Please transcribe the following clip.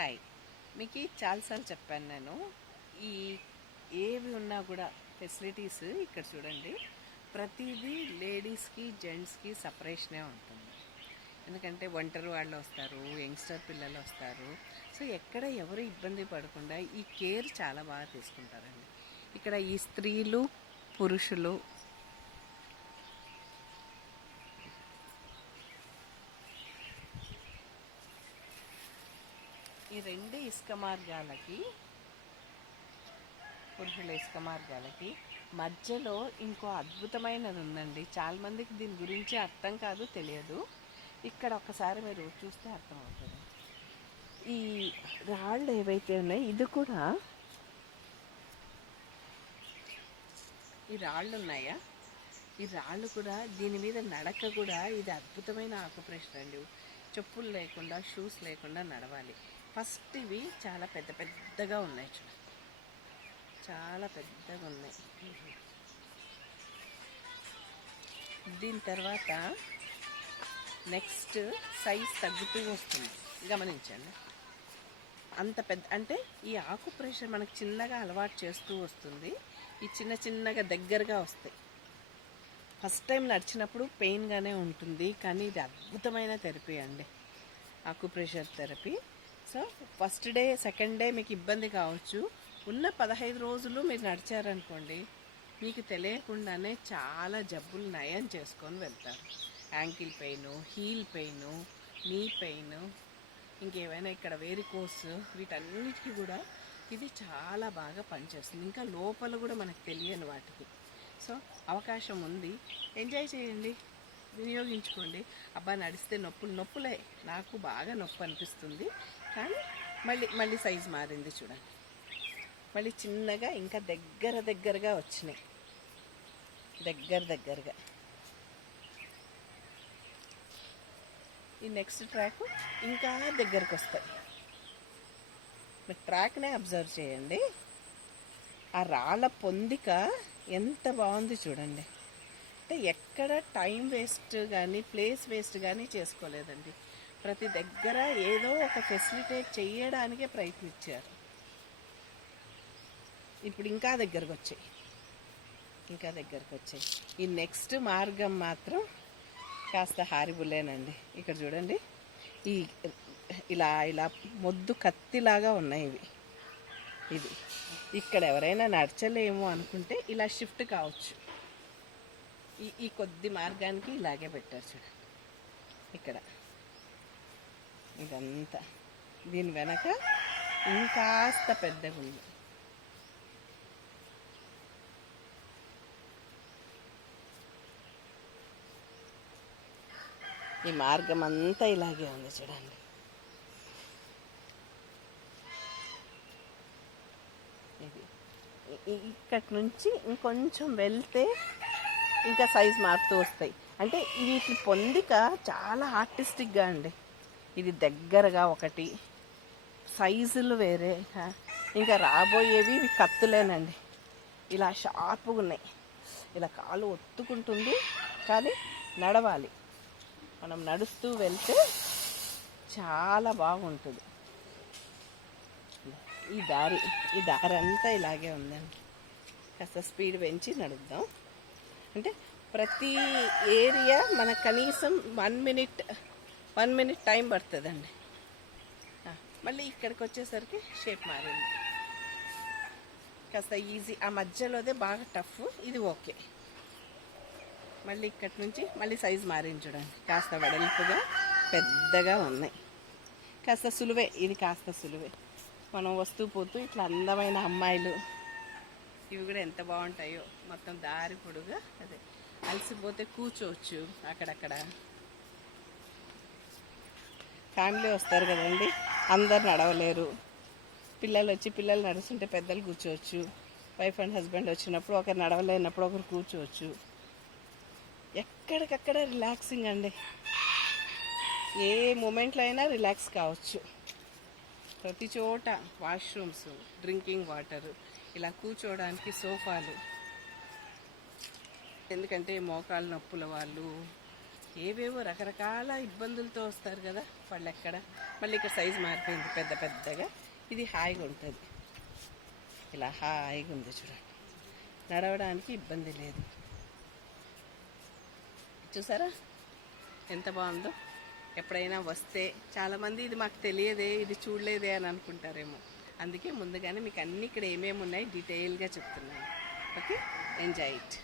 Hi, మీకు చాలాసార్లు చెప్పాను నేను. ఈ ఏవి ఉన్నా కూడా ఫెసిలిటీస్ ఇక్కడ చూడండి. ప్రతిదీ లేడీస్కి జెంట్స్కి సపరేషనే ఉంటుంది. ఎందుకంటే ఒంటరి వాళ్ళు వస్తారు, యంగ్స్టర్ పిల్లలు వస్తారు. సో ఎక్కడ ఎవరు ఇబ్బంది పడకుండా ఈ కేర్ చాలా బాగా తీసుకుంటారండి. ఇక్కడ ఈ స్త్రీలు పురుషులు ఈ రెండు ఇసుక మార్గాలకి, పురుషుల ఇసుక మార్గాలకి మధ్యలో ఇంకో అద్భుతమైనది ఉందండి. చాలామందికి దీని గురించి అర్థం కాదు, తెలియదు. ఇక్కడ ఒకసారి మీరు చూస్తే అర్థమవుతుంది. ఈ రాళ్ళు ఏవైతే ఉన్నాయో ఇది కూడా, ఈ రాళ్ళు ఉన్నాయా, ఈ రాళ్ళు కూడా, దీని మీద నడక కూడా ఇది అద్భుతమైన ఆకుప్రెషర్ అండి. చెప్పులు లేకుండా, షూస్ లేకుండా నడవాలి. ఫస్ట్ ఇవి చాలా పెద్ద పెద్దగా ఉన్నాయి, చూడండి, చాలా పెద్దగా ఉన్నాయి. దీని తర్వాత నెక్స్ట్ సైజ్ తగ్గుతూ వస్తుంది, గమనించండి. అంత పెద్ద అంటే ఈ ఆకుప్రెషర్ మనకు చిన్నగా అలవాటు చేస్తూ వస్తుంది. ఈ చిన్న చిన్నగా దగ్గరగా వస్తాయి. ఫస్ట్ టైం నడిచినప్పుడు పెయిన్గానే ఉంటుంది, కానీ ఇది అద్భుతమైన థెరపీ అండి, acupressure therapy. So first day, second day మీకు ఇబ్బంది కావచ్చు. ఉన్న 15 రోజులు మీరు నడిచారనుకోండి, మీకు తెలియకుండానే చాలా జబ్బులు నయం చేసుకొని వెళ్తారు. Ankle pain, heel pain, knee pain, ఇంకేమైనా ఇక్కడ వేరికోస్, వీటన్నిటికీ కూడా ఇది చాలా బాగా పనిచేస్తుంది. ఇంకా లోపల కూడా మనకు తెలియని వాటికి. సో అవకాశం ఉంది, ఎంజాయ్ చేయండి, వినియోగించుకోండి. అబ్బా నడిస్తే నొప్పులే, నాకు బాగా నొప్పి అనిపిస్తుంది, కానీ మళ్ళీ సైజు మారింది చూడండి. మళ్ళీ చిన్నగా ఇంకా దగ్గరగా వచ్చినాయి, దగ్గరగా. ఈ నెక్స్ట్ ట్రాక్ ఇంకా దగ్గరకు వస్తాయి. మీరు ట్రాక్నే అబ్జర్వ్ చేయండి. ఆ రాళ్ళ పొందిక ఎంత బాగుంది చూడండి. అంటే ఎక్కడ టైం వేస్ట్ కానీ, ప్లేస్ వేస్ట్ కానీ చేసుకోలేదండి. ప్రతి దగ్గర ఏదో ఒక ఫెసిలిటేట్ చేయడానికే ప్రయత్నించారు. ఇప్పుడు ఇంకా దగ్గరకు వచ్చాయి. ఈ నెక్స్ట్ మార్గం మాత్రం కాస్త హారిబుల్లేనండి. ఇక్కడ చూడండి, ఈ ఇలా మొద్దు కత్తిలాగా ఉన్నాయి ఇవి. ఇది ఇక్కడ ఎవరైనా నడచలేము అనుకుంటే ఇలా షిఫ్ట్ కావచ్చు. ఈ కొద్ది మార్గానికి ఇలాగే పెట్టారు చూడండి. ఇక్కడ ఇదంతా, దీని వెనక ఇంకాస్త పెద్దగా ఉంది. ఈ మార్గం అంతా ఇలాగే ఉంది చూడండి. ఇది ఇక్కడి నుంచి ఇంకొంచెం వెళ్తే ఇంకా సైజ్ మారుతూ వస్తాయి. అంటే వీటి పొందిక చాలా ఆర్టిస్టిక్గా అండి. ఇది దగ్గరగా ఒకటి, సైజులు వేరే, ఇంకా రాబోయేవి ఇవి కత్తులేనండి. ఇలా షార్ప్గా ఉన్నాయి. ఇలా కాలు ఒత్తుకుంటుంది, కానీ నడవాలి. మనం నడుస్తూ వెళ్తే చాలా బాగుంటుంది. ఈ దారి అంతా ఇలాగే ఉందండి. కాస్త స్పీడ్ పెంచి నడుద్దాం. అంటే ప్రతి ఏరియా మనకు కనీసం 1 మినిట్ టైం పడుతుందండి. మళ్ళీ ఇక్కడికి వచ్చేసరికి షేప్ మారింది, కాస్త ఈజీ. ఆ మధ్యలోదే బాగా టఫ్, ఇది ఓకే. మళ్ళీ ఇక్కడి నుంచి మళ్ళీ సైజు మారింది చూడండి. కాస్త వెడల్పుగా పెద్దగా ఉన్నాయి. కాస్త సులువే, ఇది కాస్త సులువే. మనం వస్తూ పోతూ ఇట్లా అందమైన అమ్మాయిలు, ఇవి కూడా ఎంత బాగుంటాయో. మొత్తం దారి పొడుగా, అదే అలసిపోతే కూర్చోవచ్చు అక్కడక్కడ. ఫ్యామిలీ వస్తారు కదండి, అందరు నడవలేరు. పిల్లలు నడుస్తుంటే పెద్దలు కూర్చోవచ్చు. వైఫ్ అండ్ హస్బెండ్ వచ్చినప్పుడు ఒకరు నడవలేనప్పుడు ఒకరు కూర్చోవచ్చు. ఎక్కడికక్కడ రిలాక్సింగ్ అండి. ఏ మూమెంట్లో అయినా రిలాక్స్ కావచ్చు. ప్రతి చోట వాష్రూమ్స్, డ్రింకింగ్ వాటర్, ఇలా కూర్చోవడానికి సోఫాలు. ఎందుకంటే మోకాళ్ళ నొప్పుల వాళ్ళు, ఏవేవో రకరకాల ఇబ్బందులతో వస్తారు కదా వాళ్ళు ఎక్కడ. మళ్ళీ ఇక్కడ సైజు మారిపోయింది పెద్ద పెద్దగా. ఇది హాయిగా ఉంటుంది, ఇలా హాయిగా ఉంది చూడండి, నడవడానికి ఇబ్బంది లేదు. చూసారా ఎంత బాగుందో. ఎప్పుడైనా వస్తే చాలామంది ఇది మాకు తెలియదే, ఇది చూడలేదే అని అనుకుంటారేమో. అందుకే ముందుగానే మీకు అన్ని ఇక్కడ ఏమేమి ఉన్నాయి డీటెయిల్గా చెప్తున్నాను. Okay, enjoy it.